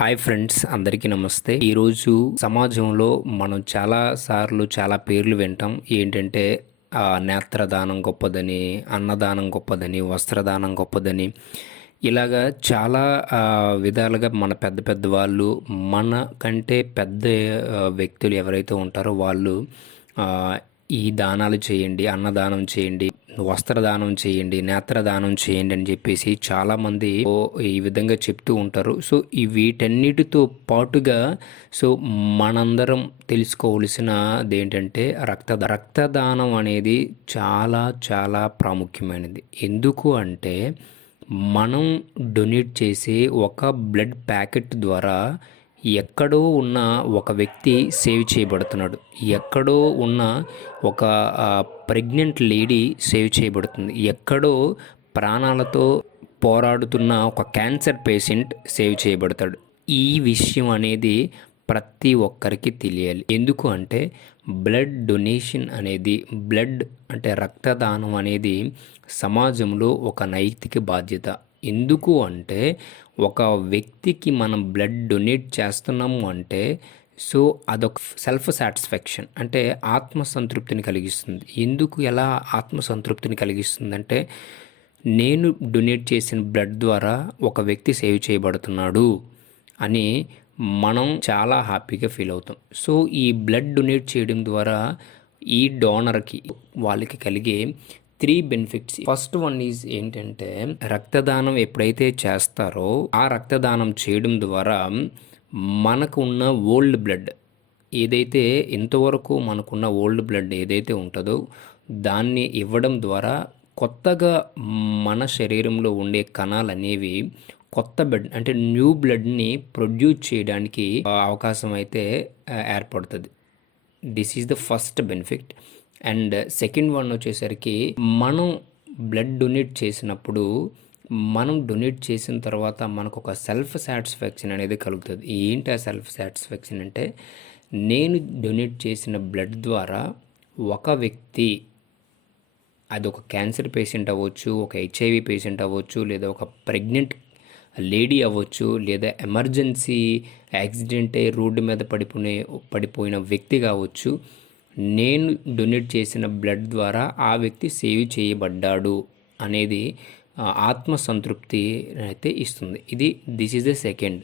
Hi friends అందరికీ నమస్తే. ఈరోజు సమాజంలో మనం చాలా సార్లు చాలా పేర్లు వింటాం. ఏంటంటే నేత్రదానం గొప్పదని అన్నదానం గొప్పదని వస్త్రదానం గొప్పదని. ఇలాగా చాలా విధాలుగా మన పెద్ద పెద్ద వాళ్ళు మన కంటే పెద్ద వ్యక్తులు ఎవరైతే ఉంటారో వాళ్ళు ఈ దానాలు చేయండి అన్నదానం చేయండి వస్త్రదానం చేయండి నేత్రదానం చేయండి అని చెప్పేసి చాలామంది ఈ విధంగా చెప్తూ ఉంటారు. సో ఈ వీటన్నిటితో పాటుగా సో మనందరం తెలుసుకోవలసినది ఏంటంటే రక్త రక్తదానం అనేది చాలా చాలా ప్రాముఖ్యమైనది. ఎందుకు అంటే మనం డొనేట్ చేసే ఒక బ్లడ్ ప్యాకెట్ ద్వారా ఎక్కడో ఉన్న ఒక వ్యక్తి సేవ్ చేయబడుతున్నాడు. ఎక్కడో ఉన్న ఒక ప్రెగ్నెంట్ లేడీ సేవ్ చేయబడుతుంది. ఎక్కడో ప్రాణాలతో పోరాడుతున్న ఒక క్యాన్సర్ పేషెంట్ సేవ్ చేయబడతాడు. ఈ విషయం అనేది ప్రతి ఒక్కరికి తెలియాలి. ఎందుకు అంటే బ్లడ్ డొనేషన్ అనేది బ్లడ్ అంటే రక్తదానం అనేది సమాజంలో ఒక నైతిక బాధ్యత. ఎందుకు అంటే ఒక వ్యక్తికి మనం బ్లడ్ డొనేట్ చేస్తున్నాము అంటే సో అదొక సెల్ఫ్ సాటిస్ఫాక్షన్ అంటే ఆత్మసంతృప్తిని కలిగిస్తుంది. ఎందుకు ఎలా ఆత్మసంతృప్తిని కలిగిస్తుంది అంటే నేను డొనేట్ చేసిన బ్లడ్ ద్వారా ఒక వ్యక్తి సేవ్ చేయబడుతున్నాడు అని మనం చాలా హ్యాపీగా ఫీల్ అవుతాం. సో ఈ బ్లడ్ డొనేట్ చేయడం ద్వారా ఈ డోనర్కి వాళ్ళకి కలిగే three benefits. First one is ఏంటంటే రక్తదానం ఎప్పుడైతే చేస్తారో ఆ రక్తదానం చేయడం ద్వారా మనకు ఉన్న ఓల్డ్ బ్లడ్ ఏదైతే ఇంతవరకు మనకున్న ఓల్డ్ బ్లడ్ ఏదైతే ఉంటుందో దాన్ని ఇవ్వడం ద్వారా కొత్తగా మన శరీరంలో ఉండే కణాలు అనేవి కొత్త బ్లడ్ అంటే న్యూ బ్లడ్ని ప్రొడ్యూస్ చేయడానికి అవకాశం అయితే ఏర్పడుతుంది. This is the first benefit. And second one వచ్చేసరికి మనం బ్లడ్ డొనేట్ చేసినప్పుడు మనం డొనేట్ చేసిన తర్వాత మనకు ఒక సెల్ఫ్ సాటిస్ఫాక్షన్ అనేది కలుగుతుంది. ఏంటి ఆ సెల్ఫ్ సాటిస్ఫాక్షన్ అంటే నేను డొనేట్ చేసిన బ్లడ్ ద్వారా ఒక వ్యక్తి అది ఒక క్యాన్సర్ పేషెంట్ అవ్వచ్చు ఒక హెచ్ఐవి పేషెంట్ అవ్వచ్చు లేదా ఒక ప్రెగ్నెంట్ లేడీ అవ్వచ్చు లేదా ఎమర్జెన్సీ యాక్సిడెంట్ రోడ్డు మీద పడిపోయిన పడిపోయిన వ్యక్తి కావచ్చు నేను డొనేట్ చేసిన బ్లడ్ ద్వారా ఆ వ్యక్తి సేవ్ చేయబడ్డాడు అనేది ఆత్మ ఆత్మసంతృప్తి అయితే ఇస్తుంది. ఇది this is the second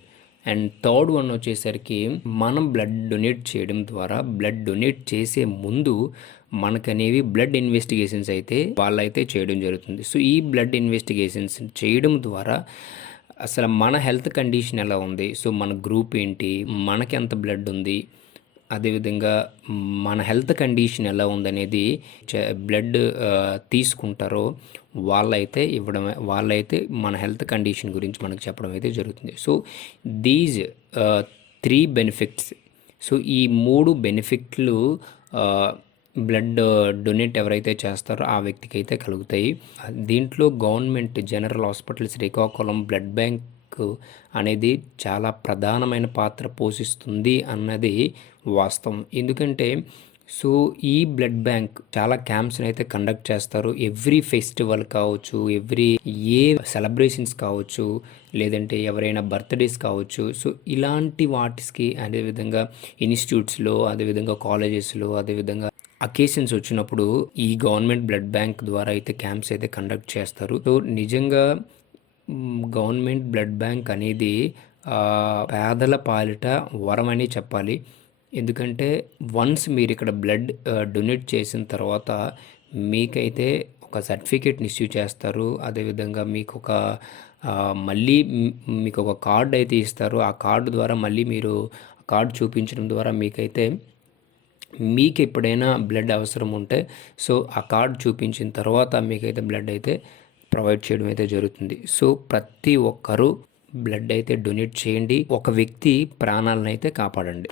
and third one వచ్చేసరికి మనం బ్లడ్ డొనేట్ చేయడం ద్వారా బ్లడ్ డొనేట్ చేసే ముందు మనకనేవి బ్లడ్ ఇన్వెస్టిగేషన్స్ అయితే వాళ్ళైతే చేయడం జరుగుతుంది. సో ఈ బ్లడ్ ఇన్వెస్టిగేషన్స్ చేయడం ద్వారా అసలు మన హెల్త్ కండిషన్ ఎలా ఉంది? సో మన గ్రూప్ ఏంటి? మనకి ఎంత బ్లడ్ ఉంది? అదేవిధంగా మన హెల్త్ కండిషన్ ఎలా ఉందనేది బ్లడ్ తీసుకుంటారో వాళ్ళైతే ఇవ్వడం వాళ్ళైతే మన హెల్త్ కండిషన్ గురించి మనకు చెప్పడం అయితే జరుగుతుంది. So these three benefits so ఈ మూడు బెనిఫిట్లు బ్లడ్ డొనేట్ ఎవరైతే చేస్తారో ఆ వ్యక్తికి అయితే కలుగుతాయి. దీంట్లో government general hospital Srikakulam blood bank అనేది చాలా ప్రధానమైన పాత్ర పోషిస్తుంది అన్నది వాస్తవం. ఎందుకంటే సో ఈ బ్లడ్ బ్యాంక్ చాలా క్యాంప్స్ని అయితే కండక్ట్ చేస్తారు. ఎవ్రీ ఫెస్టివల్ కావచ్చు ఎవ్రీ ఏ సెలబ్రేషన్స్ కావచ్చు లేదంటే ఎవరైనా బర్త్డేస్ కావచ్చు. సో ఇలాంటి వాటికి అదేవిధంగా ఇన్స్టిట్యూట్స్లో అదేవిధంగా కాలేజెస్లో అదేవిధంగా అకేషన్స్ వచ్చినప్పుడు ఈ గవర్నమెంట్ బ్లడ్ బ్యాంక్ ద్వారా అయితే క్యాంప్స్ అయితే కండక్ట్ చేస్తారు. సో నిజంగా గవర్నమెంట్ బ్లడ్ బ్యాంక్ అనేది పేదల పాలిట వరమని చెప్పాలి. ఎందుకంటే వన్స్ మీరు ఇక్కడ బ్లడ్ డొనేట్ చేసిన తర్వాత మీకైతే ఒక సర్టిఫికేట్ని ఇష్యూ చేస్తారు. అదేవిధంగా మీకు ఒక మళ్ళీ మీకు ఒక కార్డు అయితే ఇస్తారు. ఆ కార్డు ద్వారా మళ్ళీ మీరు కార్డు చూపించడం ద్వారా మీకైతే మీకు ఎప్పుడైనా బ్లడ్ అవసరం ఉంటే సో ఆ కార్డ్ చూపించిన తర్వాత మీకైతే బ్లడ్ అయితే ప్రొవైడ్ చేయడం అయితే జరుగుతుంది. సో ప్రతి ఒక్కరూ బ్లడ్ అయితే డొనేట్ చేయండి. ఒక వ్యక్తి ప్రాణాలను అయితే కాపాడండి.